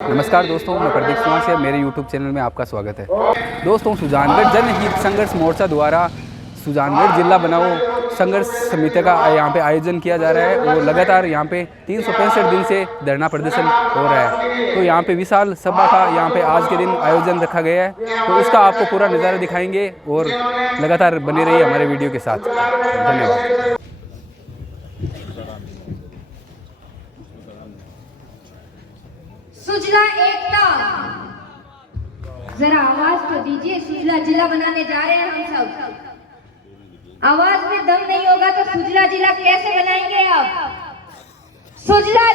नमस्कार दोस्तों, मैं प्रदीप सिंह से मेरे YouTube चैनल में आपका स्वागत है। दोस्तों, सुजानगढ़ जनहित संघर्ष मोर्चा द्वारा सुजानगढ़ जिला बनाओ संघर्ष समिति का यहाँ पे आयोजन किया जा रहा है और लगातार यहाँ पे 365 दिन से धरना प्रदर्शन हो रहा है। तो यहाँ पे विशाल सभा का यहाँ पे आज के दिन आयोजन रखा गया है, तो उसका आपको पूरा नज़ारा दिखाएंगे और लगातार बने रहिए हमारे वीडियो के साथ। धन्यवाद। सुजला एकता, जरा आवाज तो दीजिए। सुजला जिला बनाने जा रहे हैं हम सब। आवाज में दम नहीं होगा तो सुजला जिला कैसे बनाएंगे आप? सुजला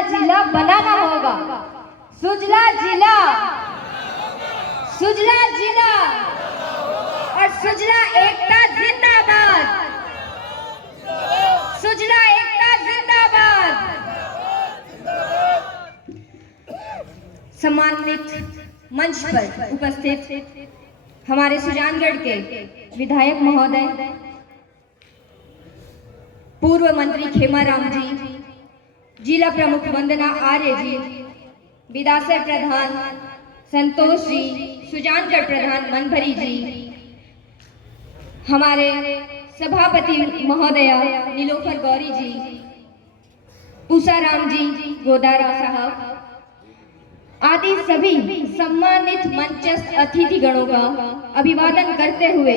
जिला बनाना होगा। सुजला जिला और सुजला एकता जिंदाबाद। सुजला एकता जिंदाबाद। सम्मानित मंच पर उपस्थित हमारे सुजानगढ़ के विधायक महोदय, पूर्व मंत्री खेमाराम जी, जिला प्रमुख वंदना आर्य जी, विधासर प्रधान संतोष जी, सुजानगढ़ प्रधान मनभरी जी, हमारे सभापति महोदया नीलोफर गौरी जी, पूसाराम जी, गोदारा साहब आदि सभी सम्मानित मंचस्थ अतिथिगणों का अभिवादन करते हुए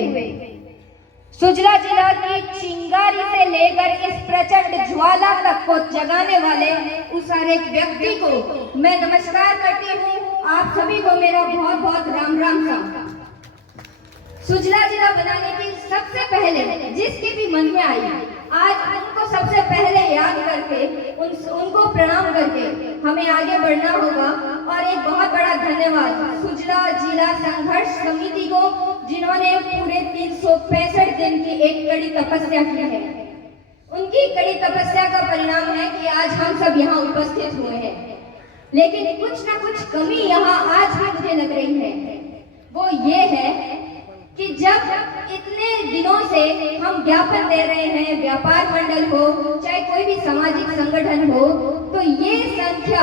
सुजला जिला की चिंगारी से लेकर इस प्रचंड ज्वाला तक को जगाने वाले उस हर एक व्यक्ति को मैं नमस्कार करती हूँ। आप सभी को मेरा बहुत बहुत राम राम सा। सुजला जिला बनाने की सबसे पहले जिसके भी मन में आई, आज उनको सबसे पहले याद करके उनको प्रणाम करके हमें आगे बढ़ना होगा। और एक बहुत बड़ा धन्यवाद सुजला जिला संघर्ष समिति को, जिन्होंने पूरे 365 दिन की एक कड़ी तपस्या की है। उनकी कड़ी तपस्या का परिणाम है कि आज हम सब यहाँ उपस्थित हुए हैं। लेकिन कुछ ना कुछ कमी यहाँ आज भी मुझे लग रही है। वो ये है कि जब इतने दिनों से हम ज्ञापन दे रहे हैं, व्यापार मंडल हो चाहे कोई भी सामाजिक संगठन हो, तो ये संख्या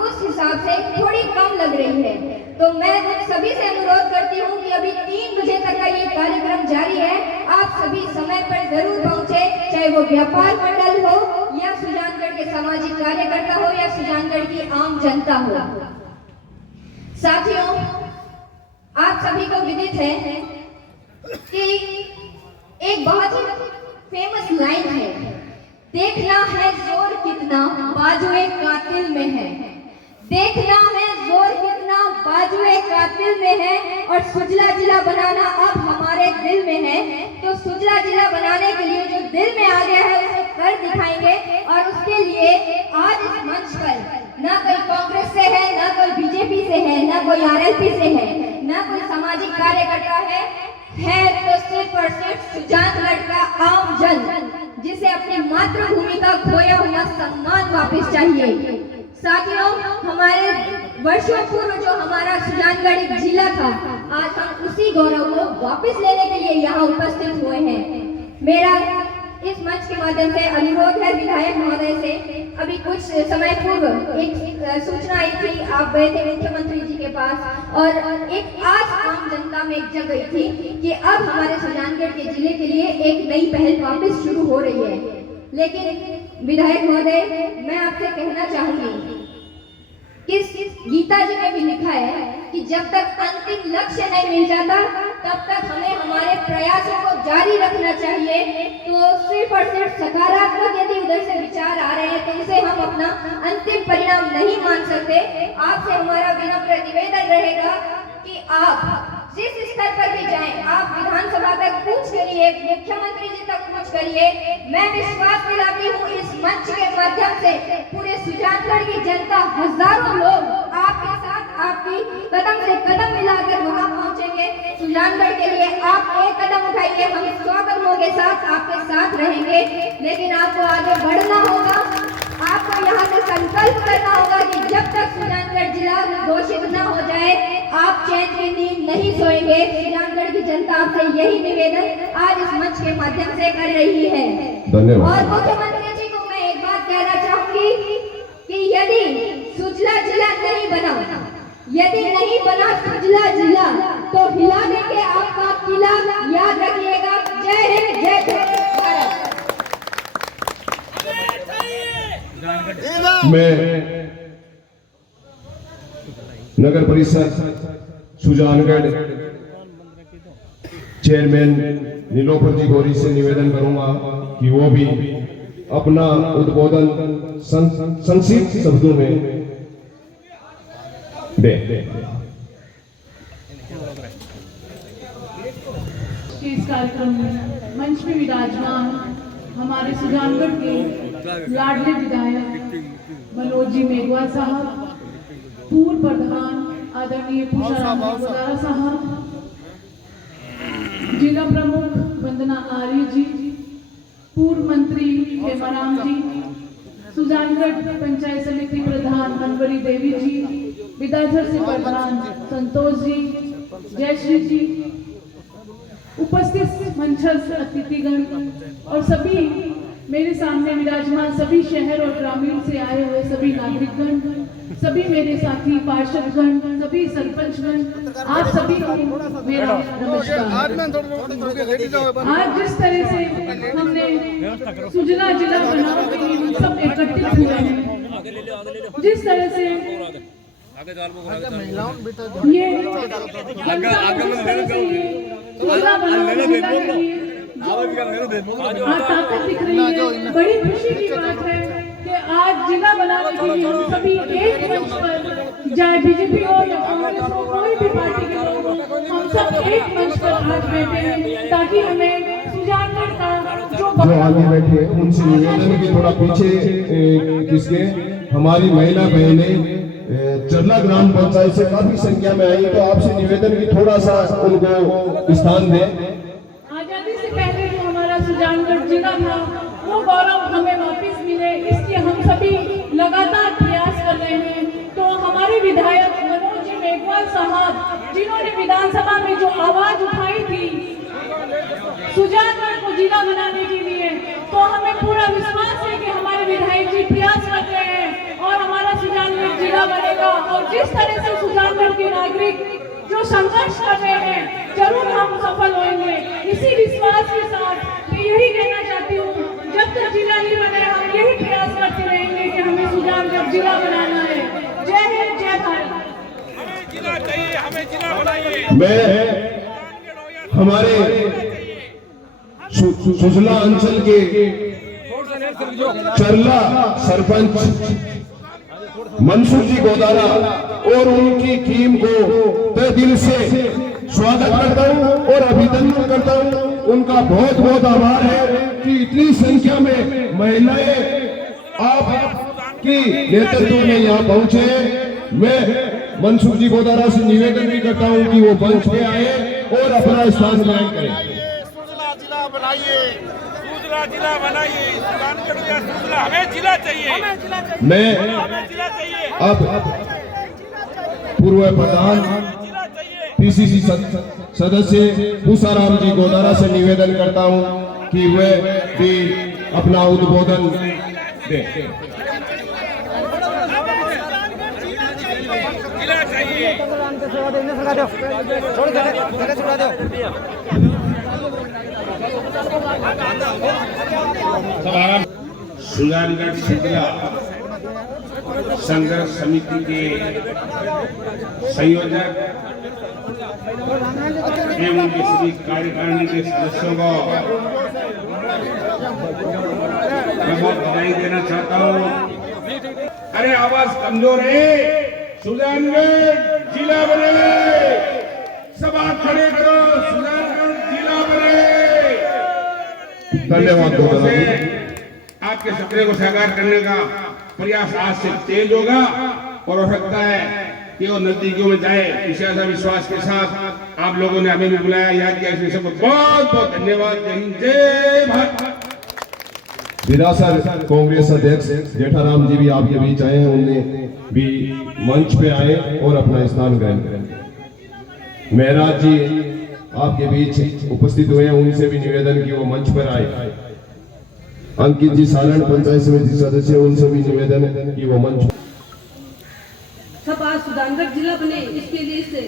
उस हिसाब से थोड़ी कम लग रही है। तो मैं उन सभी से अनुरोध करती हूँ कि अभी 3 बजे तक का ये कार्यक्रम जारी है। आप सभी समय पर जरूर पहुंचे, चाहे वो व्यापार मंडल हो या सुजानगढ़ के सामाजिक कार्यकर्ता हो या सुजानगढ़ की आम जनता हो। साथियों, आप सभी को विदित है कि एक बहुत ही फेमस लाइन है, देखना है जोर कितना बाजुए कातिल में है। देखना है जोर कितना बाजुए कातिल में है। और सुजला जिला बनाना अब हमारे दिल में है। तो सुजला जिला बनाने के लिए जो दिल में आ गया है उसे कर दिखाएंगे। और उसके लिए आज इस मंच पर ना कोई कांग्रेस से है, ना कोई बीजेपी से है, ना कोई आरएलपी से है, ना कोई सामाजिक कार्यकर्ता है तो सिर्फ और सिर्फ सुजानगढ़ का आम जन, जिसे अपनी मातृभूमि का खोया हुआ सम्मान वापस चाहिए। साथियों, हमारे वर्षों पूर्व जो हमारा सुजानगढ़ जिला था, आज हम उसी गौरव को वापस लेने के लिए यहाँ उपस्थित हुए हैं। मेरा इस मंच के माध्यम से अनुरोध है विधायक महोदय से, अभी कुछ समय पूर्व एक सूचना आई थी, आप गए थे मुख्यमंत्री जी के पास और एक आम जनता में एक जग गई थी कि अब हमारे सुजानगढ़ के जिले के लिए एक नई पहल वापस शुरू हो रही है। लेकिन विधायक महोदय, मैं आपसे कहना चाहूंगी कि गीता जी में भी लिखा है कि जब तक अंतिम लक्ष्य नहीं मिल जाता तब तक हमें हमारे प्रयासों को जारी रखना चाहिए। तो सिर्फ और सिर्फ सकारात्मक यदि उधर से विचार आ रहे हैं तो उसे हम अपना अंतिम परिणाम नहीं मान सकते। आपसे हमारा विनम्र निवेदन रहेगा कि आप जिस स्तर पर भी जाएं, आप विधानसभा तक कूच करिए, मुख्यमंत्री जी तक कूच करिए। मैं विश्वास दिलाती हूँ इस मंच के माध्यम से पूरे सुजानगढ़ की जनता, हजारों लोग आपके साथ, आपकी कदम से कदम मिलाकर वहाँ पहुँचेंगे। सुजानगढ़ के लिए आप एक कदम उठाइए, हम 100 कदमों के साथ आपके साथ रहेंगे। लेकिन आपको आगे बढ़ना होगा, आपको यहाँ से संकल्प करना होगा कि जब तक सुजानगढ़ जिला घोषित न हो जाए आप चैन की नींद नहीं सोएंगे। सुजानगढ़ की जनता आपसे यही निवेदन आज इस मंच के माध्यम से कर रही है। धन्यवाद। और मुख्यमंत्री जी को मैं एक बात कहना चाहूंगी कि नहीं बना, यदि नहीं बना सुजला जिला तो हिला देंगे आपका किला, याद रखिएगा। जय हिंद, जय भारत। मैं नगर परिषद सुजानगढ़ चेयरमैन नीलोफर जी गौरी से निवेदन करूंगा कि वो भी अपना उद्बोधन संक्षिप्त शब्दों में दे। इस कार्यक्रम में मंच में विराजमान हमारे सुजानगढ़ के लाडले विधायक मनोज जी मेघवाल साहब, पूर्व प्रधान आदरणीय पूषाराम गोदारा साहब, जिला प्रमुख वंदना आर्य जी, पूर्व मंत्री हेमाराम जी, सुजानगढ़ पंचायत समिति प्रधान मनवरी देवी जी, विधानसभा से प्रधान संतोष जी, जयश्री जी, उपस्थित मंचस्थ अतिथिगण और सभी मेरे सामने विराजमान सभी शहर और ग्रामीण से आए हुए सभी नागरिकगण, सभी मेरे साथी पार्षदगण, सभी सरपंचगण, आप सभी को मेरा नमस्कार। आज जिस तरह से हमने सुजला जिला बनाने के लिए हम सब एकत्रित हुए हैं, जिस तरह से ये सुजला बनाने के लिए ताकत दिख रही है, बड़ी खुशी की बात है कि आज जिला बनाने के लिए हम सभी एक मंच पर, चाहे बीजेपी हो या कांग्रेस हो, कोई भी पार्टी के लोग हो, हम सब एक मंच पर आज बैठे हैं ताकि हमें सुजानगढ़ का जो आगे बैठे उनसे निवेदन के थोड़ा पीछे किसके हमारी महिला बहनें चरला ग्राम पंचायत से काफी संख्या में आई, तो आपसे निवेदन की थोड़ा सा उनको स्थान दें। आजादी से पहले जो हमारा सुजानगढ़ जिला था वो गौरव हमें वापस मिले, इसलिए हम सभी लगातार प्रयास कर रहे हैं। तो हमारे विधायक मनोज जी मेघवाल साहब, जिन्होंने विधानसभा में जो आवाज उठाई थी सुजानगढ़ को जिला बनाने के लिए, तो हमें पूरा विश्वास है कि हमारे विधायक जी प्रयास कर रहे हैं और हमारा सुजानगढ़ जिला बनेगा। और जिस तरह से सुजानगढ़ के नागरिक जो संघर्ष कर रहे हैं, जरूर हम सफल होंगे। इसी विश्वास के साथ मैं यही कहना चाहती हूँ, जब तक जिला नहीं बने हम यही प्रयास करते रहेंगे कि हमें सुजानगढ़ जिला बनाना है। जय हिंद, जय भारत। हमें जिला चाहिए, हमें जिला बनाइए। मैं हमारे सुजला अंचल के चरला सरपंच मंसूर जी गोदारा और उनकी टीम को तहे दिल से स्वागत करता हूं और अभिनंदन करता हूं। उनका बहुत बहुत आभार है कि इतनी संख्या में महिलाएं आपकी नेतृत्व में यहाँ पहुंचे। मैं मंसूर जी गोदारा से निवेदन भी करता हूं कि वो मंच पे आए और अपना स्थान ग्रहण करें। सुजला जिला बनाइए, सुजला जिला बनाइए, सुजानगढ़ या सुजला, हमें जिला चाहिए, मैं हमें जिला चाहिए, अब पूर्व प्रधान पीसीसी सदस्य पूषाराम जी गोदारा से निवेदन करता हूं कि वे भी अपना उद्बोधन दे। जिला चाहिए। सुजानगढ़ सुजला संघर्ष समिति के संयोजक एवं उनकी सभी कार्यकारिणी के सदस्यों को मैं बहुत बधाई देना चाहता हूँ। अरे आवाज कमजोर है, सुजानगढ़ जिला बने, सब आप खड़े करो, सुजानगढ़ जिला बने। धन्यवाद। आपके सपने को साकार करने का प्रयास आज से तेज होगा और हो सकता है कि वो नजदीकियों में जाए। इस ऐसा विश्वास के साथ आप लोगों ने हमें भी बुलाया, याद किया, इसलिए सबको बहुत बहुत धन्यवाद। जय हिंद, जय भारत। विरासत कांग्रेस अध्यक्ष जेठाराम जी भी आपके बीच आए हैं, उन्हें भी मंच पे आए और अपना स्थान ग्रहण करें। महराज जी आपके बीच उपस्थित हुए हैं, उनसे भी निवेदन कि वो मंच पर आए। अंकित जी सारण पंचायत समिति सदस्य, उनसे भी निवेदन कि वो मंच सब आज सुजानगढ़ जिला बने, इसके लिए से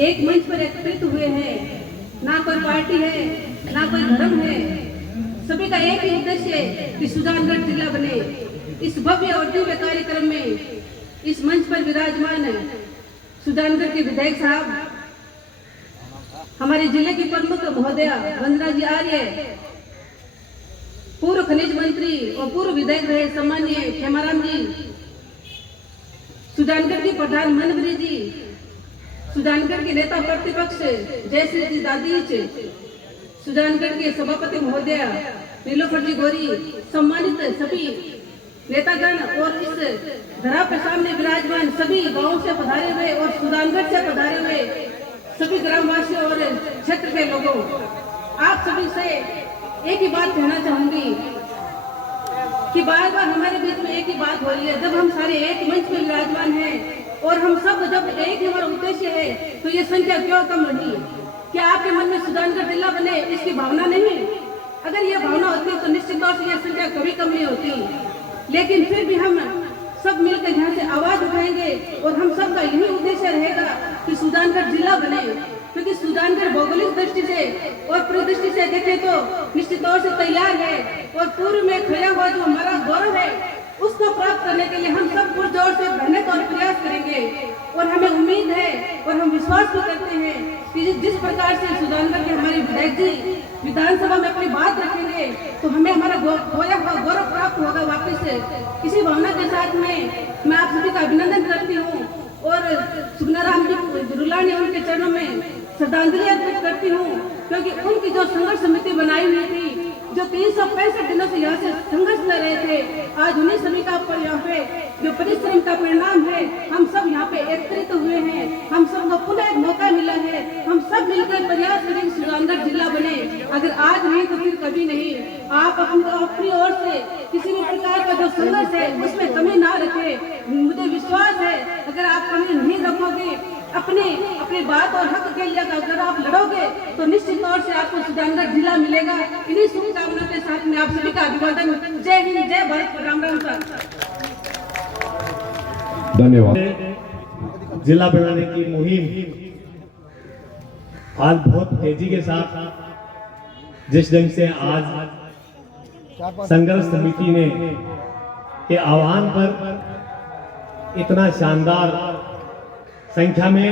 एक मंच पर एकत्रित हुए हैं। ना कोई पार्टी है, ना कोई धर्म है, सभी का एक ही उद्देश्य है कि सुजानगढ़ जिला बने। इस भव्य और दिव्य कार्यक्रम में इस मंच पर विराजमान है सुजानगढ़ के विधायक साहब, हमारे जिले की प्रमुख महोदया वंदना जी आर्य, पूर्व खनिज मंत्री और पूर्व विधायक रहे सम्मानीय खेमाराम जी, सुजानगढ़ की प्रधान मनवरी जी, सुजानगढ़ के नेता प्रतिपक्ष जयश्री जी दादीच, सुजानगढ़ के सभापति महोदया नीलोफर जी गौरी, सम्मानित सभी नेतागण और इस धरा के सामने विराजमान सभी गांवों से पधारे हुए और सुजानगढ़ से पधारे हुए सभी ग्रामवासियों और क्षेत्र के लोगों, आप सभी से एक ही बात कहना चाहूंगी कि बार बार हमारे बीच में एक ही बात हो रही है। जब हम सारे एक मंच में विराजमान हैं और हम सब जब एक ही हमारा उद्देश्य है, तो ये संख्या क्यों कम रही है? क्या आपके मन में सुजानगढ़ जिला बने इसकी भावना नहीं है? अगर ये भावना होती तो निश्चित तौर से यह संख्या कभी कम नहीं होती। लेकिन फिर भी हम सब मिलकर यहाँ से आवाज उठाएंगे और हम सब का यही उद्देश्य रहेगा कि सुजानगढ़ जिला बने, क्योंकि सुजानगढ़ भौगोलिक दृष्टि से और परिदृष्टि से देखें तो निश्चित तौर से तैयार है और पूर्व में खोया हुआ जो हमारा गौरव है उसको प्राप्त करने के लिए हम सब पुरजोर से मेहनत और प्रयास करेंगे। और हमें उम्मीद है और हम विश्वास भी करते हैं कि जिस प्रकार से सुजानगढ़ के हमारे विधायक जी विधानसभा में अपनी बात रखेंगे तो हमें हमारा खोया हुआ गौरव प्राप्त होगा वापस से। इसी भावना के साथ में मैं आप सभी का अभिनंदन करती हूँ और सुगनाराम जी रुलानी उनके चरणों में श्रद्धांजलि अर्पित करती हूँ, क्योंकि उनकी जो संघर्ष समिति बनाई हुई थी, जो 365 दिनों से यहाँ से संघर्ष कर रहे थे, आज उन्हीं सभी का यहाँ पे जो परिश्रम का परिणाम है, हम सब यहाँ पे एकत्रित हुए हैं। हम सबको पुनः एक मौका मिला है, हम सब मिलकर प्रयास करेंगे सुजानगढ़ जिला बने। अगर आज नहीं तो फिर कभी नहीं। आप अपनी ओर से किसी भी प्रकार का जो संघर्ष है उसमें कमी ना रखे। मुझे विश्वास है अगर आप कमी नहीं रखोगे, अपनी बात और हक के लिए अगर आप लड़ोगे तो निश्चित तौर से आपको सुजानगढ़ जिला मिलेगा। इन्हीं शुभकामनाओं के साथ में आप सभी का अभिवादन। जय हिंद, जय भारत, राम राम सर। धन्यवाद। जिला बनाने की मुहिम आज बहुत तेजी के साथ जिस ढंग से आज संघर्ष समिति ने के आह्वान पर इतना शानदार संख्या में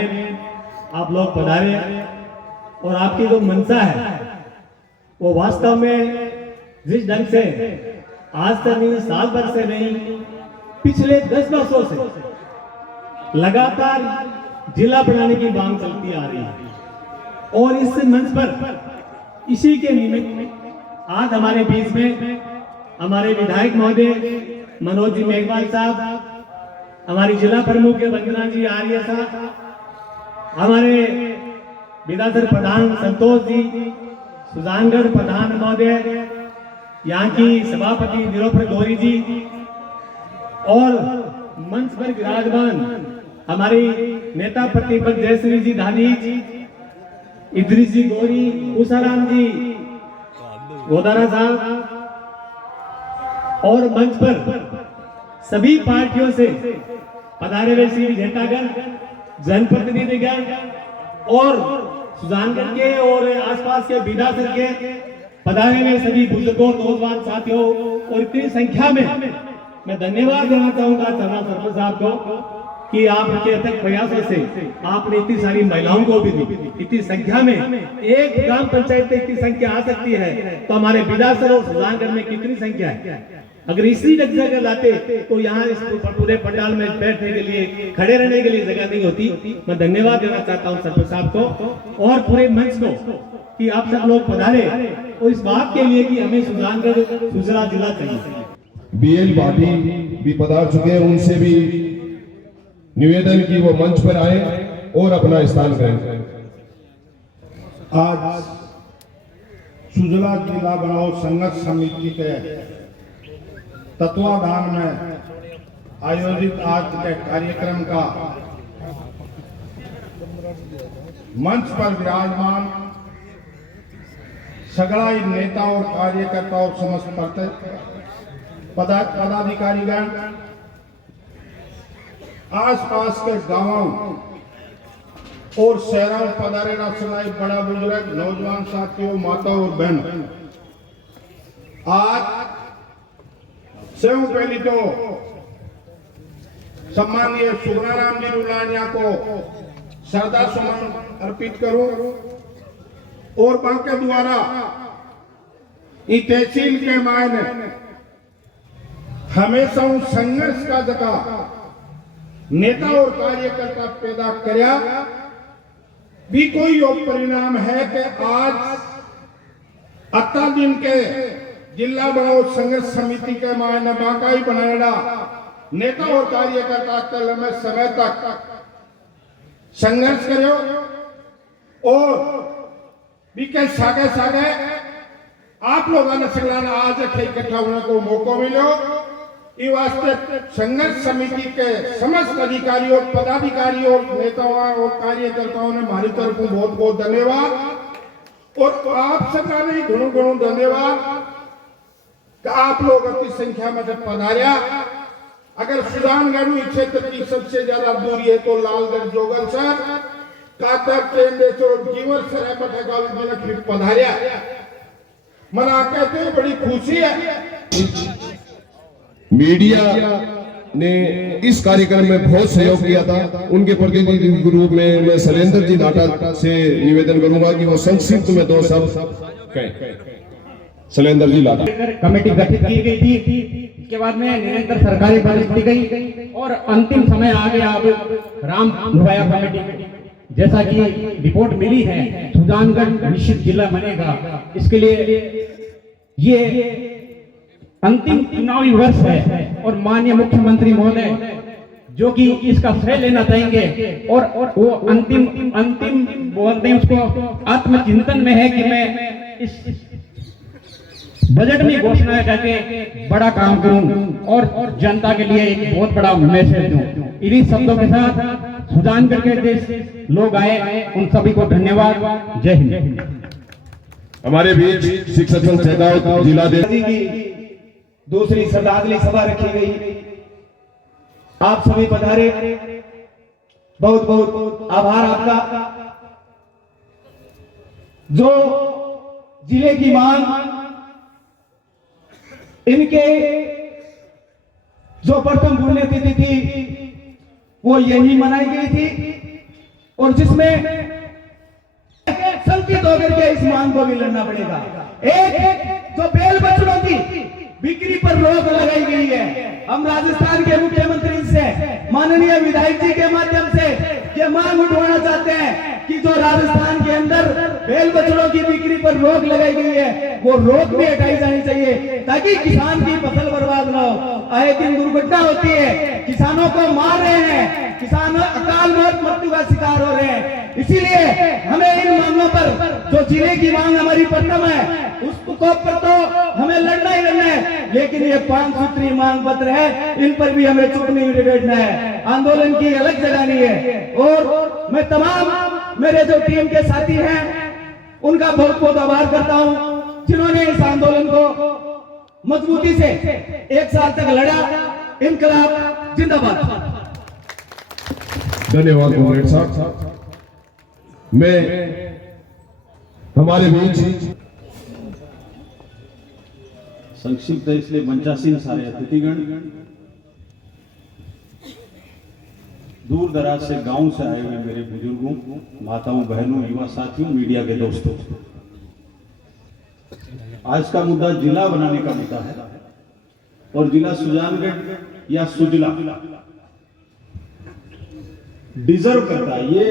आप लोग पधारे और आपकी जो मंशा है वो वास्तव में जिस ढंग से आज तक नहीं, साल भर से नहीं, पिछले 10 वर्षों से लगातार जिला बनाने की मांग चलती आ रही है। और इस मंच पर इसी के निमित्त आज हमारे बीच में हमारे विधायक महोदय मनोज जी मेघवाल साहब, हमारी जिला प्रमुख वंदना जी आर्य साहब, हमारे विधानसभा प्रधान संतोष जी, सुजानगढ़ प्रधान महोदय, यहाँ की सभापति नीलोफर गौरी जी और मंच पर विराजमान हमारी नेता प्रतिपक्ष जयश्री जी धानी, इद्रिस जी गौरी, उषाराम जी गोदारा साहब और मंच पर सभी पार्टियों से पधारे हुए श्री विजेतागण, जनप्रतिनिधिगण और सुजानगढ़ के और आसपास के विधानसभा के पधारे हुए सभी बुजुर्गों, नौजवान साथियों और इतनी संख्या में मैं धन्यवाद देना चाहूंगा चरना सरपंच साहब को कि आपके अथक प्रयासों से आपने इतनी सारी महिलाओं को भी दी। इतनी संख्या में एक ग्राम पंचायत में इतनी संख्या आ सकती है तो हमारे विधानसभा और सुजानगढ़ में कितनी संख्या है? अगर इसी जगह लाते तो यहाँ इस पूरे पंडाल में बैठने के लिए, खड़े रहने के लिए जगह नहीं होती। मैं धन्यवाद देना चाहता हूँ सरपंच साहब को और पूरे मंच को कि आप सब लोग पधारे और इस बात के लिए कि हमें सुजानगढ़ दूसरा जिला चाहिए। बीएल पार्टी भी पधार चुके हैं, उनसे भी निवेदन की वो मंच पर आए और अपना स्थान करें। आज सुजला जिला बनाओ संघर्ष समिति के तत्वाधान में आयोजित आज के कार्यक्रम का मंच पर विराजमान सगड़ा नेता और कार्यकर्ता और समस्त पदाधिकारीगण, आसपास के गांवों और शहरों पधारेला सुनाई बड़ा बुजुर्ग नौजवान साथियों माता और बहन, आज से पहली तो सम्मानीय सुगनाराम जी रुलानिया को श्रद्धा सुमन अर्पित करूं और बाके द्वारा इस तहसील के मायने हमेशा संघर्ष का जगह नेता और कार्यकर्ता पैदा करया भी कोई योग परिणाम है कि आज अत्ता दिन के जिला बनाओ संघर्ष समिति के मायने बाकाई बनाएगा नेता और कार्यकर्ता के लंबे समय तक संघर्ष करो और भी के सागे सागे आप लोगों ने सगलाना आज इकट्ठा होने को मौका मिलो। इस वास्ते संघर्ष समिति के समस्त अधिकारियों, पदाधिकारियों और नेताओं और कार्यकर्ताओं ने हमारी तरफ बहुत बहुत धन्यवाद और आप सबका नहीं घणो घणो धन्यवाद कि आप लोग अति संख्या में जब पधारिया। अगर सुजानगढ़ क्षेत्र की सबसे ज्यादा दूरी है तो लालगढ़ जोगलसर कातर केंद्र जीवर सर में पधारिया। मना कहते हैं बड़ी खुशी है। मीडिया ने इस कार्यक्रम में बहुत सहयोग किया था। उनके प्रतिनिधि के रूप में मैं शैलेंद्र जी नाटा से निवेदन करूंगा कि वो संक्षिप्त में दो शब्द कहें। शैलेंद्र जी नाटा। कमेटी गठित की गई थी, इसके बाद में निरंतर सरकारी बंद की गई और अंतिम समय आ गया अब राम लुभाया कमेटी। जैसा कि रिपोर्ट मिली है, सुजानगढ़ निश्चित जिला बनेगा। इसके लिए ये अंतिम चुनावी वर्ष है और माननीय मुख्यमंत्री महोदय जो कि इसका श्रेय लेना चाहेंगे और वो अंतिम बोलते हैं उसको आत्मचिंतन में है कि मैं इस बजट में घोषणा करके बड़ा काम करूं और जनता के लिए एक बहुत बड़ा मैसेज दूं। इन्हीं शब्दों के साथ सुजानगढ़ के देश लोग आए, उन सभी को धन्यवाद। जय हिंद। हमारे बीच शिक्षक संघ सहगांव जिला दूसरी श्रद्धांजलि सभा रखी गई। आप सभी पधारे, बहुत बहुत आभार आपका। जो जिले की मांग इनके जो प्रथम पुण्यतिथि थी वो यही मनाई गई थी और जिसमें संकित होकर के इस मांग को भी लड़ना पड़ेगा। एक जो बैल बछड़ों की बिक्री पर रोक लगाई गई है, हम राजस्थान के मुख्यमंत्री से माननीय विधायक जी के माध्यम से ये मांग उठवाना चाहते हैं कि जो राजस्थान के अंदर बैल बछड़ों की बिक्री पर रोक लगाई गई है वो रोक भी हटाई जानी चाहिए ताकि किसान की फसल बर्बाद न हो। आए दिन दुर्घटना होती है, किसानों को मार रहे हैं, किसान अकाल मृत्यु का शिकार हो रहे हैं। इसीलिए हमें इन मांगों पर जो जिले की मांग हमारी प्रथम है उसको पर तो हमें लड़ना ही लड़ना है, लेकिन ये 5 सूत्री मांग पत्र है, इन पर भी हमें चुप नहीं बैठना है। आंदोलन की अलग जगह नहीं है। और मैं तमाम मेरे जो टीम के साथी हैं उनका बहुत बहुत आभार करता हूं जिन्होंने इस आंदोलन को मजबूती से 1 साल तक लड़ा। इनकलाब जिंदाबाद। धन्यवाद कॉमरेड साहब। मैं हमारे बीच संक्षिप्त है इसलिए मंचासीन सारे अतिथिगण, दूर दराज से गांव से आए हुए मेरे बुजुर्गों, माताओं, बहनों, युवा साथियों, मीडिया के दोस्तों, आज का मुद्दा जिला बनाने का मुद्दा है और जिला सुजानगढ़ या सुजला डिजर्व करता है। ये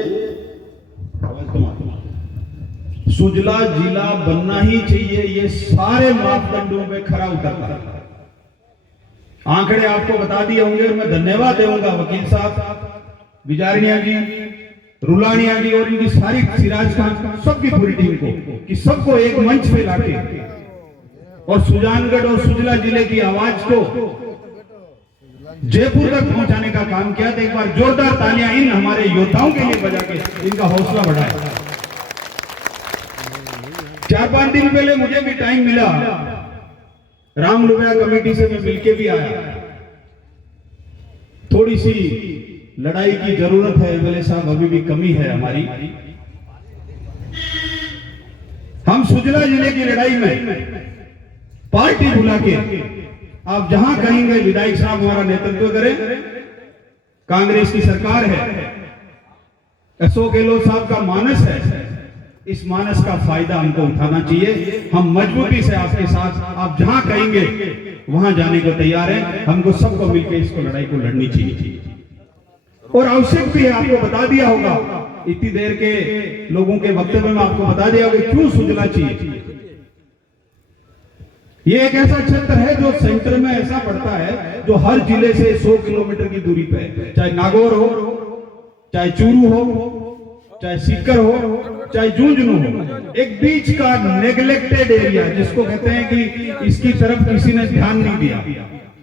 सुजला जिला बनना ही चाहिए, ये सारे मापदंडों पे खरा उतरता है। आंकड़े आपको बता दिए होंगे और मैं धन्यवाद दूंगा वकील साहब, बिजारनिया जी, रुलानिया जी और इनकी सारी सिराज खान, सबकी पूरी टीम को कि सबको एक मंच पे लाके और सुजानगढ़ और सुजला जिले की आवाज को जयपुर तक पहुंचाने का काम किया। तो एक बार जोरदार तालियां इन हमारे योद्धाओं के लिए बजा के इनका हौसला बढ़ाया। 4-5 दिन पहले मुझे भी टाइम मिला, राम लुभाया कमेटी से मैं मिलके भी आया। थोड़ी सी लड़ाई की जरूरत है एमएलए साहब, अभी भी कमी है हमारी। हम सुजला जिले की लड़ाई में पार्टी बुला के आप जहां कहेंगे विधायक साहब हमारा नेतृत्व करें। कांग्रेस की सरकार है, अशोक गहलोत साहब का मानस है, इस मानस का फायदा हमको उठाना चाहिए। हम मजबूती से आपके साथ, आप जहां कहेंगे वहां जाने को तैयार हैं। हमको सबको मिलकर इसको लड़ाई को लड़नी चाहिए और आवश्यक भी है। आपको बता दिया होगा इतनी देर के लोगों के वक्तव्य में, आपको बता दिया होगा क्यों सुजला चाहिए। ये एक ऐसा क्षेत्र है जो सेंटर में ऐसा पड़ता है जो हर जिले से 100 किलोमीटर की दूरी पे है। चाहे नागौर हो, चाहे चूरू हो, चाहे सीकर हो, चाहे झुंझुनू हो, एक बीच का नेग्लेक्टेड एरिया जिसको कहते हैं कि इसकी तरफ किसी ने ध्यान नहीं दिया,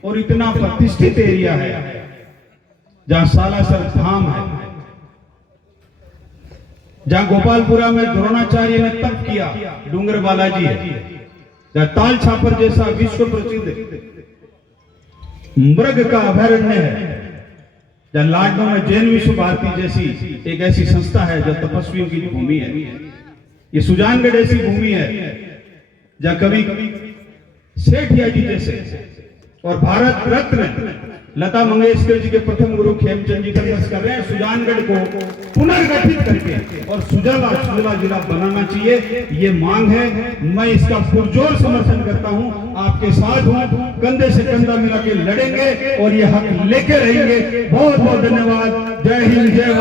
और इतना प्रतिष्ठित एरिया है जहां सालासर धाम है, जहां गोपालपुरा में द्रोणाचार्य ने तप किया, डूंगर बालाजी है, जहां ताल छापर जैसा विश्व प्रसिद्ध मृग का अभयारण्य है, जहां लाडनों में जैन विश्व भारती जैसी एक ऐसी संस्था है जो तपस्वियों की भूमि है। ये सुजानगढ़ ऐसी भूमि है जहां कभी सेठिया जी जैसे और भारत रत्न लता मंगेशकर जी के प्रथम गुरु खेमचंद जी संघर्ष कर रहे हैं सुजानगढ़ को पुनर्गठित करके और सुजला जिला बनाना चाहिए। ये मांग है, मैं इसका पुरजोर समर्थन करता हूं, आपके साथ हूं, कंधे से कंधा मिला के लड़ेंगे और ये हक लेके रहेंगे। बहुत बहुत धन्यवाद। जय हिंद, जय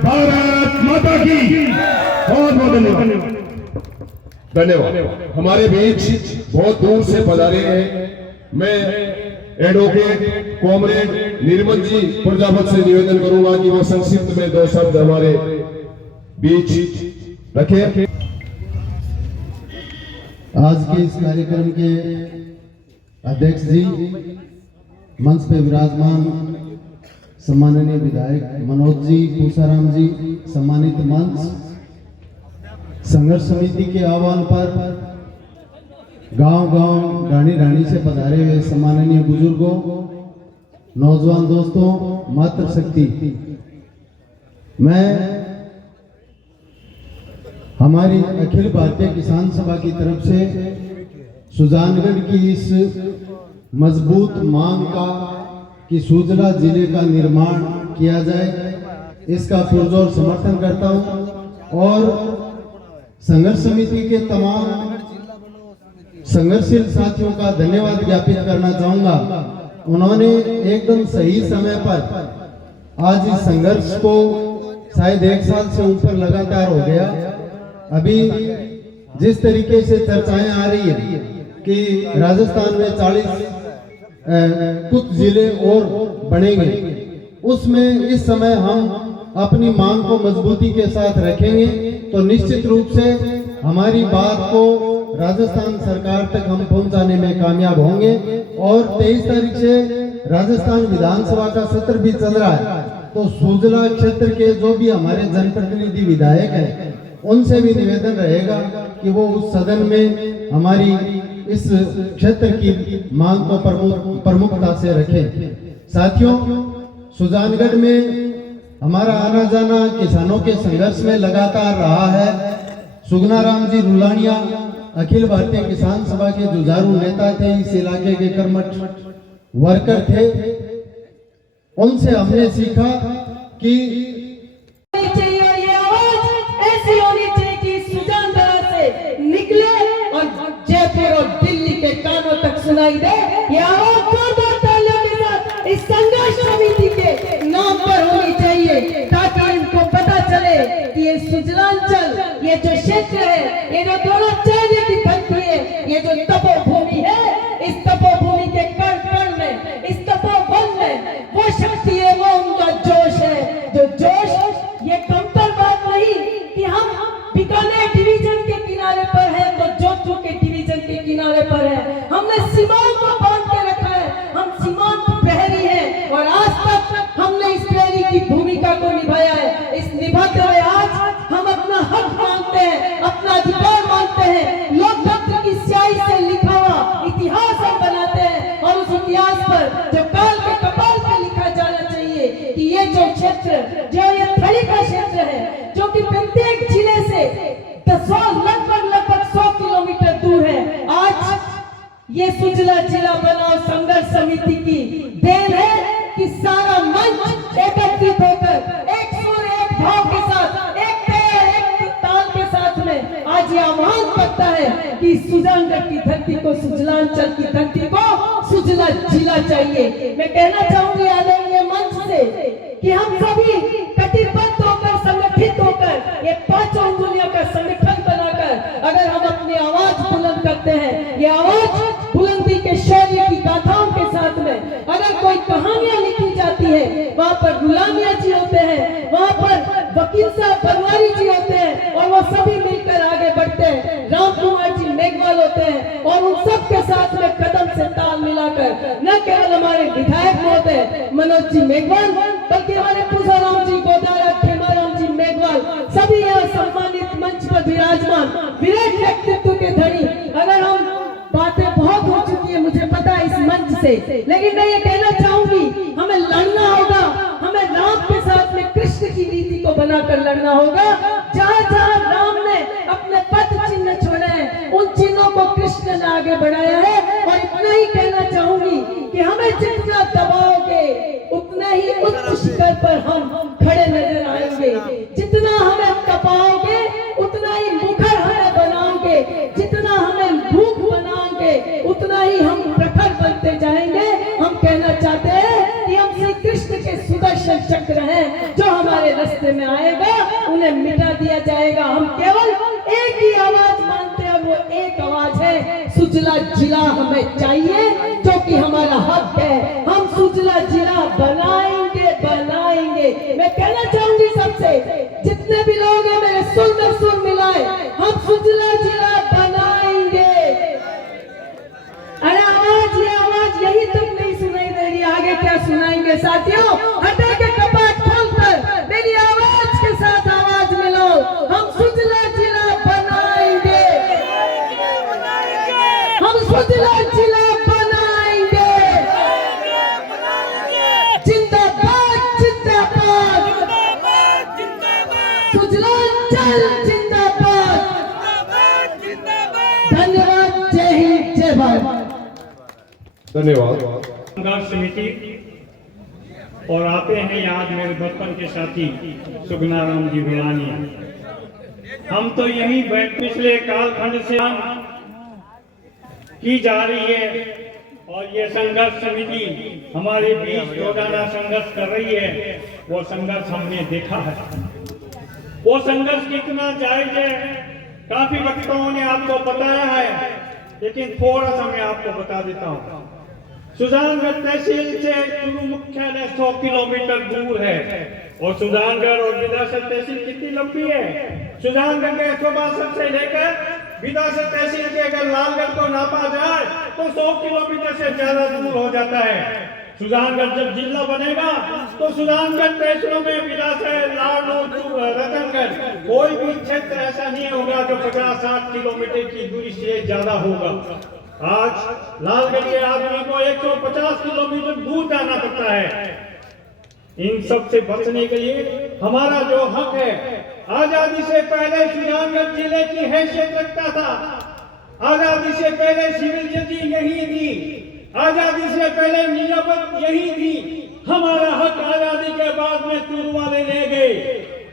भारत माता की। बहुत बहुत धन्यवाद। धन्यवाद। हमारे बीच बहुत दूर से पधारे हैं, मैं एडवोकेट कॉमरेड निर्मल जी प्रजापत से निवेदन करूंगा कि वो संक्षिप्त में 2 शब्द हमारे बीच रखें। आज के इस कार्यक्रम के अध्यक्ष जी, मंच पे विराजमान सम्माननीय विधायक मनोज जी, पूसाराम जी, सम्मानित मंच, संघर्ष समिति के आह्वान पर गांव-गांव, ढाणी-ढाणी से पधारे हुए सम्माननीय बुजुर्गों, नौजवान दोस्तों, मातृशक्ति, मैं हमारी अखिल भारतीय किसान सभा की तरफ से सुजानगढ़ की इस मजबूत मांग का कि सुजला जिले का निर्माण किया जाए, इसका पुरजोर समर्थन करता हूं और संघर्ष समिति के तमाम संघर्षशील साथियों का धन्यवाद ज्ञापित करना चाहूंगा। उन्होंने एकदम सही समय पर आज इस संघर्ष को शायद 1 साल से ऊपर लगातार हो गया। अभी जिस तरीके से चर्चाएं आ रही है कि राजस्थान में 40 कुछ जिले और बनेंगे, उसमें इस समय हम अपनी मांग को मजबूती के साथ रखेंगे तो निश्चित रूप से हमारी बात को राजस्थान सरकार तक हम पहुंचाने में कामयाब होंगे। और 23 तारीख से राजस्थान विधानसभा का सत्र भी चल रहा है, तो सुजला क्षेत्र के जो भी हमारे जनप्रतिनिधि विधायक हैं, उनसे भी निवेदन रहेगा कि वो उस सदन में हमारी इस क्षेत्र की मांग को प्रमुखता से रखें। साथियों, सुजानगढ़ में हमारा आना जाना किसानों के संघर्ष में लगातार रहा है। सुगनाराम जी रुलानिया अखिल भारतीय किसान सभा के जुझारू नेता थे, इस इलाके के कर्मठ वर्कर थे। उनसे हमने सीखा कि ये आवाज ऐसी होनी चाहिए कि सुजानगढ़ से निकले और जयपुर और दिल्ली के कानों तक सुनाई दे। ये आवाज जोरदार तालियों के साथ इस संघर्ष समिति के नाम पर होनी चाहिए, ताकि इनको पता चले कि ये सुजलांचल, ये जो क्षेत्र है, ये जो द्रोणाचार्य की धरती है, ये जो तपोभूमि है, इस तपोभूमि के कण कण में, इस तपोवन में वो शक्ति है, वो उनका जोश है। जो जोश, ये कमतर बात नहीं कि हम बीकानेर डिवीजन के किनारे पर है तो जोधपुर के डिवीजन के किनारे पर है। हमने सीमाओं को बांध के रखा है, हम सीमांत प्रहरी हैं और आज तक हमने इस प्रहरी की भूमिका को निभाया है। इस निभाते हुए आज हम अपना हक मांगते हैं, अपना अधिकार मांगते हैं। लोकतंत्र की स्याही से लिखा हुआ इतिहास हम बनाते हैं और उस इतिहास पर जो काल के कपाल पे लिखा जाना चाहिए कि ये जो क्षेत्र, जो ये थड़ी का क्षेत्र है, जो कि प्रत्येक जिले से लगभग 100 किलोमीटर दूर है, आज ये सुजला जिला बनाओ संघर्ष समिति की देन है कि सारा मंच एकत्रित होकर एक सुर, एक भाव के साथ, एक पैर, एक ताल के साथ में आज ये आह्वान करता है कि सुजानगढ़ की धरती को, सुजलांचल की धरती को सुजला जिला चाहिए। मैं कहना चाहूंगी आदरणीय मंच से कि हम सभी कटिबद्ध होकर, संगठित होकर, ये 5 अंगुलियों का संगठन बनाकर अगर हम अपनी आवाज बुलंद करते हैं, ये आवाज बुलंदी के शौर्य की गाथाओं के साथ में अगर कोई कहानियां लिखी जाती है, वहाँ पर गुलामिया जी होते हैं, वहाँ पर वकील साहब बनवारी जी होते हैं और वो सभी मिलकर आगे बढ़ते हैं, राम कुमार जी मेघवाल होते हैं और उन सब के साथ में कदम से ताल मिलाकर न केवल हमारे विधायक महोदय मनोज जी मेघवाल, बल्कि हमारे पूजाराम जी गोदारा, खेमाराम जी मेघवाल, सभी यहाँ सम्मानित मंच पर विराजमान विराट व्यक्तित्व के धनी। अगर हम बातें बहुत हो चुकी है मुझे पता है इस मंच से, लेकिन मैं ये कहना चाहूंगी हमें लड़ना होगा, हमें राम के साथ में कृष्ण की नीति को बनाकर लड़ना होगा। जहाँ जहाँ राम ने अपने पद चिन्ह छोड़े हैं, उन चिन्हों को कृष्ण ने आगे बढ़ाया है। और इतना ही कहना चाहूंगी कि हमें जितना दबाओगे उतना ही उच्च शिखर पर हम खड़े नजर आएंगे, जितना हमें तपाओगे उतना ही मुखर हमें बनाओगे, जितना हमें भूख बनाओगे उतना ही हम प्रखर बनते जाएंगे। हम कहना चाहते हैं कि हम श्री कृष्ण के सुदर्शन चक्र हैं, जो हमारे रास्ते में आएगा उन्हें मिटा दिया जाएगा। हम केवल एक ही आवाज मानते हैं, वो एक आवाज है सुजला जिला हमें चाहिए, जो कि हमारा हक है। हम सुजला जिला बनाएंगे बनाएंगे। मैं कहना चाहूंगी सबसे, जितने भी लोग हैं मेरे सुर में सुर मिलाए, हम सुजला जिला बनाएंगे। अरे आवाज, ये आवाज यही तक नहीं सुनाई दे रही, आगे क्या सुनाएंगे साथियों? हटा के कपाट खोलकर मेरी आवाज के साथ आवाज मिलाओ, हम सुजला जिला बनाएंगे, हम सुजला जिला बनाएंगे। जिंदाबाद जिंदाबाद, सुजलांचल जिंदाबाद। धन्यवाद, जय हिंद, जय भारत। धन्यवाद। संघर्ष समिति और आते हैं याद मेरे बचपन के साथी सुगनाराम जी बुलानी। हम तो यही पिछले कालखंड से हम की जा रही है और ये संघर्ष समिति हमारे बीच रोजाना संघर्ष कर रही है। वो संघर्ष हमने देखा है, वो संघर्ष कितना जायज है काफी वक्ताओं ने आपको बताया है, लेकिन थोड़ा सा मैं आपको बता देता हूँ। सुजानगढ़ तहसील से चुरू मुख्यालय 100 किलोमीटर दूर है और सुजानगढ़ और विधासर तहसील कितनी लंबी है? सुजानगढ़ के 162 से लेकर विधासर तहसील के अगर लालगढ़ को नापा जाए तो 100 किलोमीटर से ज्यादा दूर हो जाता है। सुजानगढ़ जब जिला बनेगा तो सुजानगढ़ तहसीलों में विधासर, लाडू, रतनगढ़ कोई भी क्षेत्र ऐसा नहीं होगा जो 50-60 किलोमीटर की दूरी से ज्यादा होगा। आज लालगढ़ के आदमी को 150 किलोमीटर दूर जाना पड़ता है। इन सब से बचने के लिए हमारा जो हक है, आजादी से पहले सुजानगढ़ जिले की हैसियत रखता था। आजादी से पहले सिविल जज यही थी, आजादी से पहले नियामत यही थी। हमारा हक आजादी के बाद में चूरू वाले ले गए,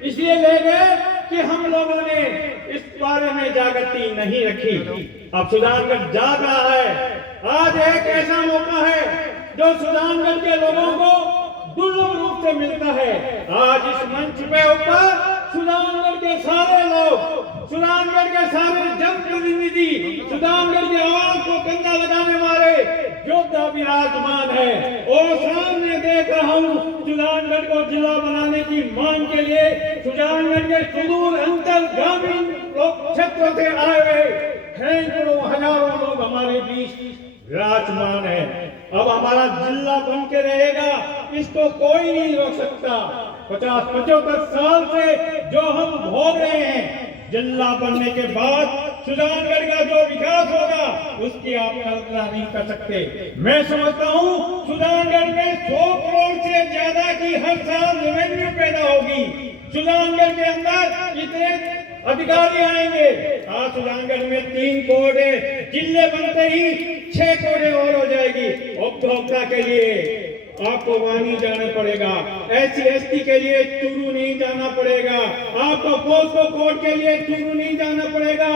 इसलिए ले गए कि हम लोगों ने इस बारे में जागृति नहीं रखी। अब सुजानगढ़ जाग रहा है। आज एक ऐसा मौका है जो सुजानगढ़ के लोगों को दुर्लभ रूप से मिलता है। आज इस मंच पे ऊपर सुजानगढ़ के सारे लोग, सुजानगढ़ के सारे जनप्रतिनिधि, सुजानगढ़ की आवाज को कंधा लगाने वाले योद्धा विराजमान है। और सामने देख रहा हूँ सुजानगढ़ को जिला बनाने की मांग के लिए सुजानगढ़ के सुदूर अंचल ग्रामीण क्षेत्रों से आए हुए सैकड़ों हजारों लोग हमारे बीच विराजमान है। अब हमारा जिला बन के रहेगा, इसको कोई नहीं रोक सकता। 50-75 साल से जो हम भोग रहे हैं, जिला बनने के बाद सुजानगढ़ का जो विकास होगा उसकी आप कल्पना नहीं कर सकते। मैं समझता हूँ सुजानगढ़ में 100 करोड़ से ज्यादा की हर साल रेवेन्यू सुजानगढ़ के अंदर इतने अधिकारी आएंगे। आज सुजानगढ़ में 3 कोड है, जिले बनते ही 6 कोडें और हो जाएगी। उपभोक्ता के लिए आपको वहां नहीं जाना पड़ेगा, SC/ST के लिए चूरू नहीं जाना पड़ेगा, आपको पोस्को कोड के लिए चूरू नहीं जाना पड़ेगा,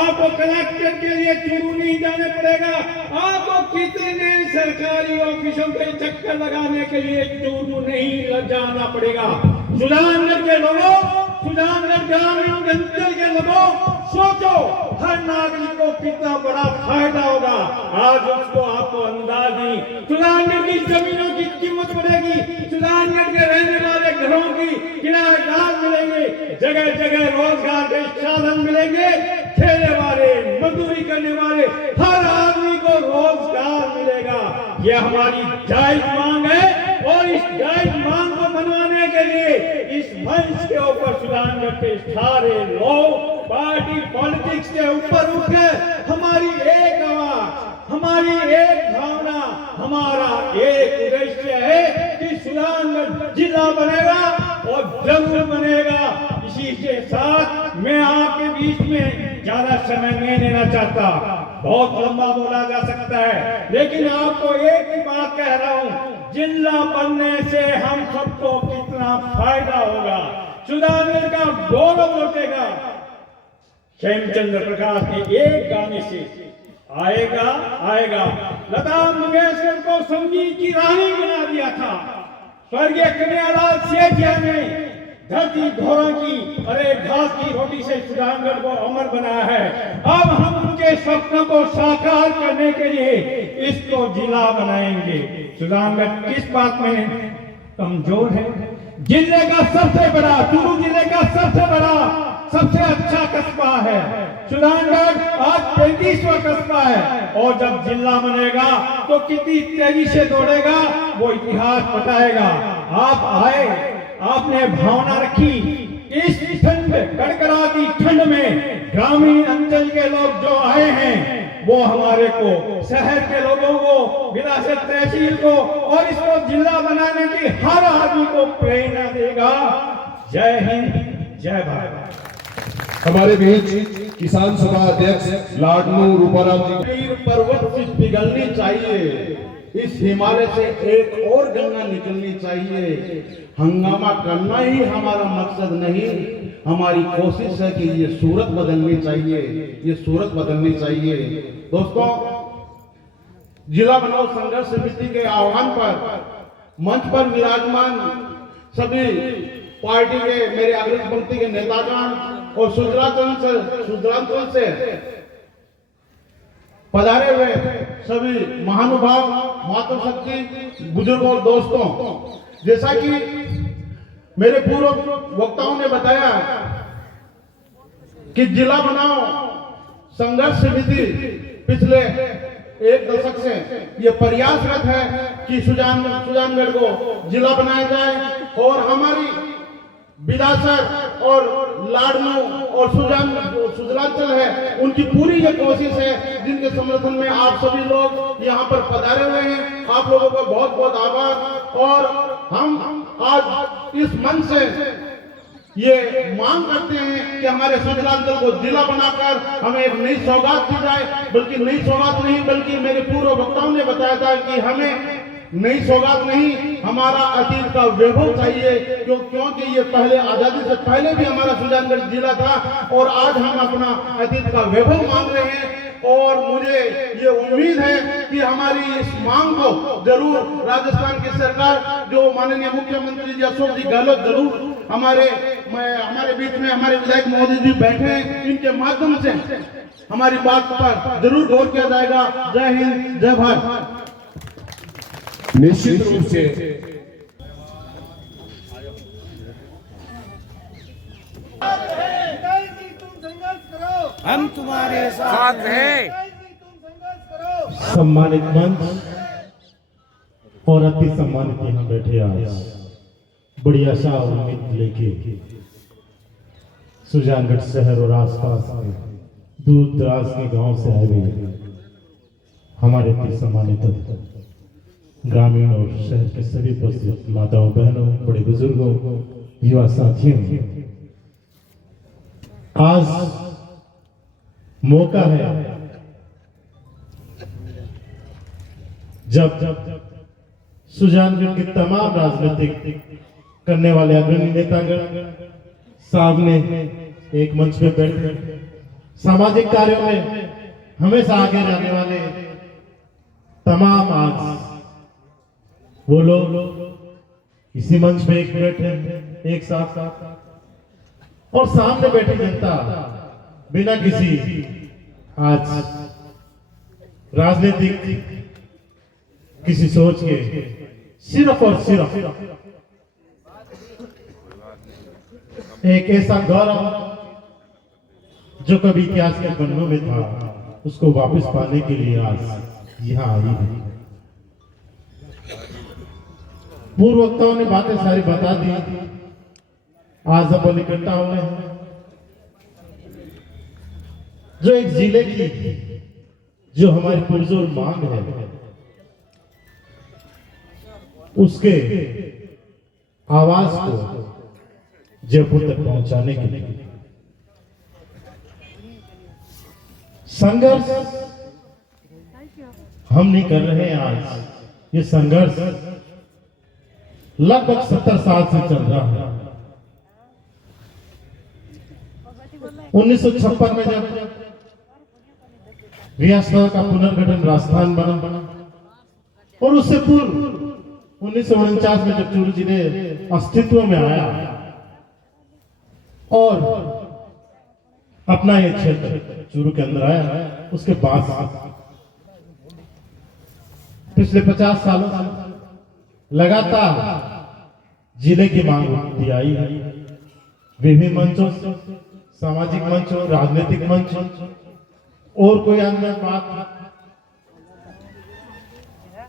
आपको कलेक्टर के लिए चूरू नहीं जाना पड़ेगा, आपको कितने सरकारी ऑफिसों के चक्कर लगाने के लिए चूरू नहीं जाना पड़ेगा। सुजानगढ़ के लोगों, सुजानगढ़ ग्रामीण अंचल के लोगों, सोचो हर नागरिक को कितना बड़ा फायदा होगा। आज उसको आपको अंदाज नहीं। सुजानगढ़ की जमीनों की कीमत बढ़ेगी, सुजानगढ़ के रहने वाले घरों की किराएदार मिलेंगे, जगह जगह रोजगार के साधन मिलेंगे, ठेले वाले, मजदूरी करने वाले हर आदमी को रोजगार मिलेगा। ये हमारी जायज मांग है और इस जायज मांग को मनवाने के लिए इस मंच के ऊपर सुजानगढ़ के सारे लोग पार्टी पॉलिटिक्स के ऊपर उठे। हमारी एक आवाज, हमारी एक भावना, हमारा एक उद्देश्य है कि सुजानगढ़ जिला बनेगा और जरूर बनेगा। इसी के साथ मैं आपके बीच में ज्यादा समय नहीं लेना चाहता, बहुत लंबा बोला जा सकता है, लेकिन आपको एक ही बात कह रहा हूं, जिला बनने से हम सबको कितना फायदा होगा, सुजानगढ़ का गौरव लौटेगा। हेमचंद्र प्रकाश के एक गाने से आएगा आएगा। लता मंगेशकर को संगीत की रानी बना दिया था। स्वर्गीय कन्हैयालाल सेठिया ने धरती घोड़ा की अरे घास की रोटी से सुजानगढ़ को अमर बनाया है। अब हम उनके सपनों को साकार करने के लिए इसको जिला बनाएंगे। सुजानगढ़ किस बात में कमजोर है? जिले का सबसे बड़ा, चूरू जिले का सबसे बड़ा, सबसे अच्छा कस्बा है सुजानगढ़। आज 35वां कस्बा है और जब जिला बनेगा तो कितनी तेजी से दौड़ेगा वो इतिहास बताएगा। आप आए, आपने भावना रखी, इस ठंड, कड़कड़ाती ठंड में ग्रामीण अंचल के लोग जो आए हैं वो हमारे को, शहर के लोगों को, विरासत तहसील को और इसको जिला बनाने की हर आदमी को प्रेरणा देगा। जय हिंद, जय भारत। हमारे बीच किसान सभा अध्यक्ष लाडनू रूपाराम जी। पर्वत से पिघलनी चाहिए, इस हिमालय से एक और गंगा निकलनी चाहिए। हंगामा करना ही हमारा मकसद नहीं, हमारी कोशिश है कि ये सूरत बदलनी चाहिए, ये सूरत बदलनी चाहिए। दोस्तों, जिला बनाओ संघर्ष समिति के आह्वान पर मंच पर विराजमान सभी पार्टी के मेरे अग्रणी पंक्ति के नेतागण और सुदूरांचल से पधारे हुए सभी महानुभाव, मातृशक्ति, बुजुर्ग और दोस्तों, जैसा कि मेरे पूर्व वक्ताओं ने बताया कि जिला बनाओ संघर्ष समिति पिछले 1 दशक से ये प्रयासरत है कि सुजानगढ़ को जिला बनाया जाए और हमारी विरासत और लाडनू और सुदूरांचल है उनकी पूरी ये कोशिश है, जिनके समर्थन में आप सभी लोग यहाँ पर पधारे हुए हैं। आप लोगों का बहुत बहुत आभार। और हम आज इस मंच से ये मांग करते हैं कि हमारे सुदूरांचल को जिला बनाकर हमें एक नई सौगात दी जाए, बल्कि नई सौगात नहीं, बल्कि मेरे पूर्व वक्ताओं ने बताया था कि हमें नई सौगात नहीं, हमारा अतीत का वैभव चाहिए, क्योंकि ये पहले आजादी से पहले भी हमारा सुजानगढ़ जिला था और आज हम अपना अतीत का वैभव मांग रहे हैं। और मुझे ये उम्मीद है कि हमारी इस मांग को जरूर राजस्थान की सरकार, जो माननीय मुख्यमंत्री जी अशोक जी गहलोत जरूर हमारे बीच में हमारे विधायक महोदय जी बैठे हैं, इनके माध्यम से हमारी बात पर जरूर गौर किया जाएगा। जय हिंद, जय भारत। निश्चित रूप से हम तुम्हारे साथ हैं। सम्मानित मंच और अति सम्मानित यहाँ बैठे आज बड़ी आशा और उम्मीद लेके सुजानगढ़ शहर और आसपास के दूर दराज के गांव से आए हुए हमारे अति सम्मानित ग्रामीण और शहर के सभी उपस्थित माताओं, बहनों, बड़े बुजुर्गों, युवा साथियों, आज मौका है जब सुजानगढ़ के तमाम राजनीतिक करने वाले अग्रणी नेतागण सामने एक मंच पे बैठकर सामाजिक कार्यों में हमेशा आगे जाने वाले तमाम आज वो लोग इसी मंच पे एक बैठे एक साथ और सामने बैठी जनता बिना किसी आज राजनीतिक किसी सोच के सिर्फ और सिर्फ एक ऐसा गौरव जो कभी इतिहास के पन्नों में था उसको वापस पाने के लिए आज यहाँ आई है। पूर्व वक्ताओं ने बातें सारी बता दी, आज अपन इकट्ठा हो रहे हैं जो एक जिले की जो हमारी पुरजोर मांग है उसके आवाज को जयपुर तक पहुंचाने के लिए संघर्ष हम नहीं कर रहे हैं। आज ये संघर्ष लगभग 70 साल से चल रहा है। 1956 में जब रियासत का पुनर्गठन राजस्थान बना और उससे पूर्व 1949 में जब चूरू जिले अस्तित्व में आया और अपना ये क्षेत्र चूरू के अंदर आया, उसके बाद पिछले 50 सालों से लगातार जिले की मांग उठती आई है। विभिन्न मंचों, सामाजिक मंचों, राजनीतिक मंचों और कोई अन्य बात,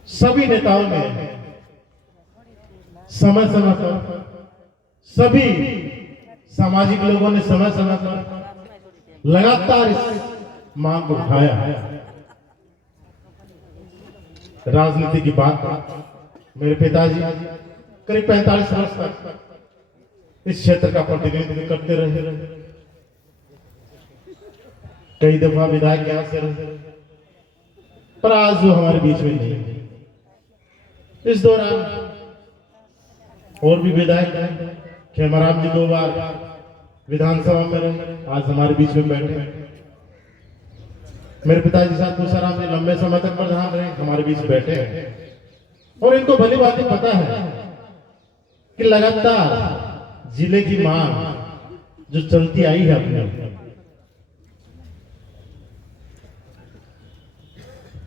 सभी नेताओं ने समय समय पर, सभी सामाजिक लोगों ने समय समय पर लगातार इस मांग को उठाया है। राजनीति की बात, मेरे पिताजी करीब 45 वर्ष तक इस क्षेत्र का प्रतिनिधित्व करते रहे, कई दफा विधायक यहां से रहे, पर आज वो हमारे बीच में नहीं है। इस दौरान और भी विधायक हैं, खेमाराम जी 2 बार विधानसभा में रहे, आज हमारे बीच में बैठे। मेरे पिताजी साहब तुषाराम जी लंबे समय तक प्रधान रहे, हमारे बीच बैठे हैं और इनको भली बातें पता है कि लगातार जिले की मांग जो चलती आई है अपने,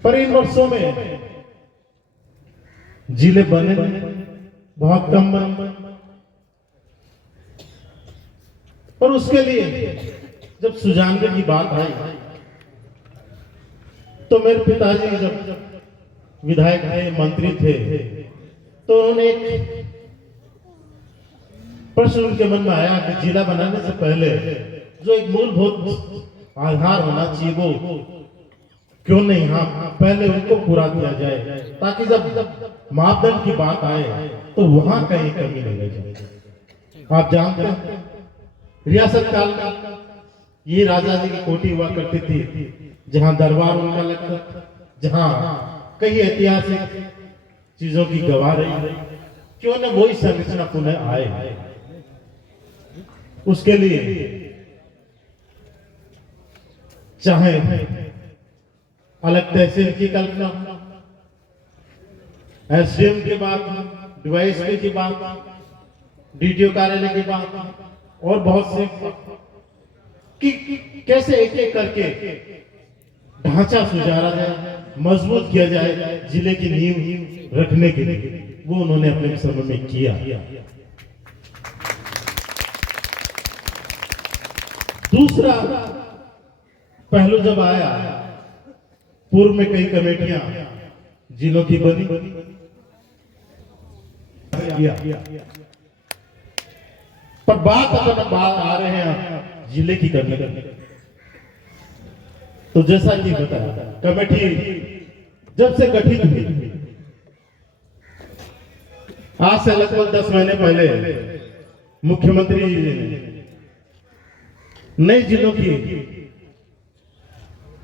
पर इन वर्षों में जिले बने बहुत कम बने और उसके लिए जब सुजानगढ़ की बात आई तो मेरे पिताजी जब विधायक थे, मंत्री थे, तो उन्होंने एक प्रश्न उनके मन में आया कि जिला बनाने से पहले जो एक मूलभूत आधार होना चाहिए वो क्यों नहीं पहले उनको पूरा किया जाए, ताकि जब मापदंड की बात आए तो वहां कहीं कमी नहीं रह जाए। आप जानते हैं रियासत काल में ये राजा जी की कोठी हुआ करती थी, जहां दरबार उनका लगता था, जहां कई ऐतिहासिक चीजों की गवाह रही, क्यों न वही संरचना पुनः आए। उसके लिए चाहे अलग तहसील की कल्पना, एसडीएम की बात, डीवाईएसपी की बात, डीडीओ कार्यालय की बात और बहुत से कि कैसे एक एक करके ढांचा सुधारा जाए, मजबूत किया जाए जिले की नींव रखने के लिए, वो उन्होंने अपने समय में किया। दूसरा पहलू जब आया, पूर्व में कई कमेटियां जिलों की बनी, पर बात आ रहे हैं जिले की करने तो जैसा कि बताया, कमेटी जब से गठित हुई, आज से लगभग 10 महीने पहले मुख्यमंत्री जी ने नए जिलों की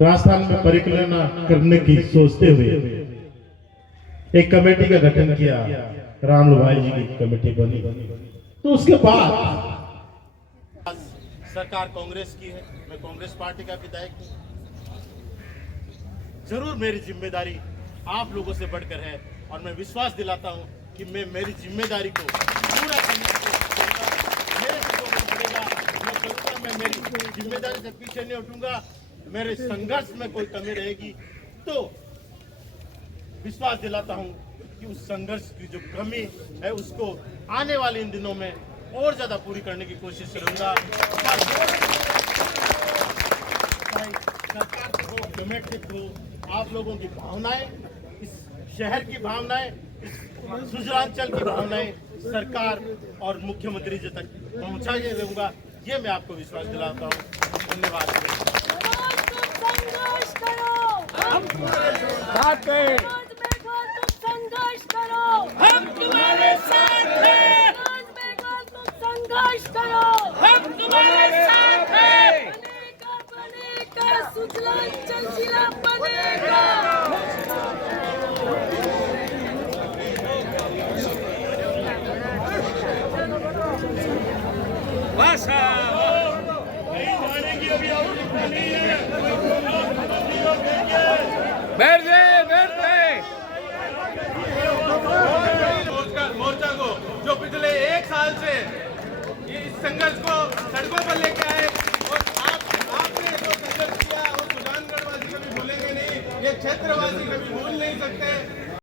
राजस्थान में परिक्रमा करने की सोचते हुए एक कमेटी का गठन किया, राम लुभाई जी की कमेटी बनी। तो उसके बाद सरकार कांग्रेस की है, मैं कांग्रेस पार्टी का विधायक हूँ। जरूर मेरी जिम्मेदारी आप लोगों से बढ़कर है और मैं विश्वास दिलाता हूँ कि मैं मेरी जिम्मेदारी को पूरा करने की कोशिश करूंगा। मेरे से जो पड़ेगा मैं करूंगा, मैं मेरी जिम्मेदारी से पीछे नहीं हटूंगा। मेरे संघर्ष में कोई कमी रहेगी तो विश्वास दिलाता हूँ कि उस संघर्ष की जो कमी है उसको आने वाले इन दिनों में और ज्यादा पूरी करने की कोशिश करूंगा। सरकार को, डोमेस्टिक को, आप लोगों की भावनाएं, इस शहर की भावनाएं, इस सुजलांचल की भावनाएं सरकार और मुख्यमंत्री जी तक पहुंचाए रहूंगा, ये मैं आपको विश्वास दिलाता हूँ। धन्यवाद। हम तुम्हारे साथ हैं। संघर्ष करो, हम तुम्हारे साथ हैं। तुम संघर्ष करो, हम तुम्हारे साथ हैं। बनेगा सुजलांचल जिला बनेगा। भाषा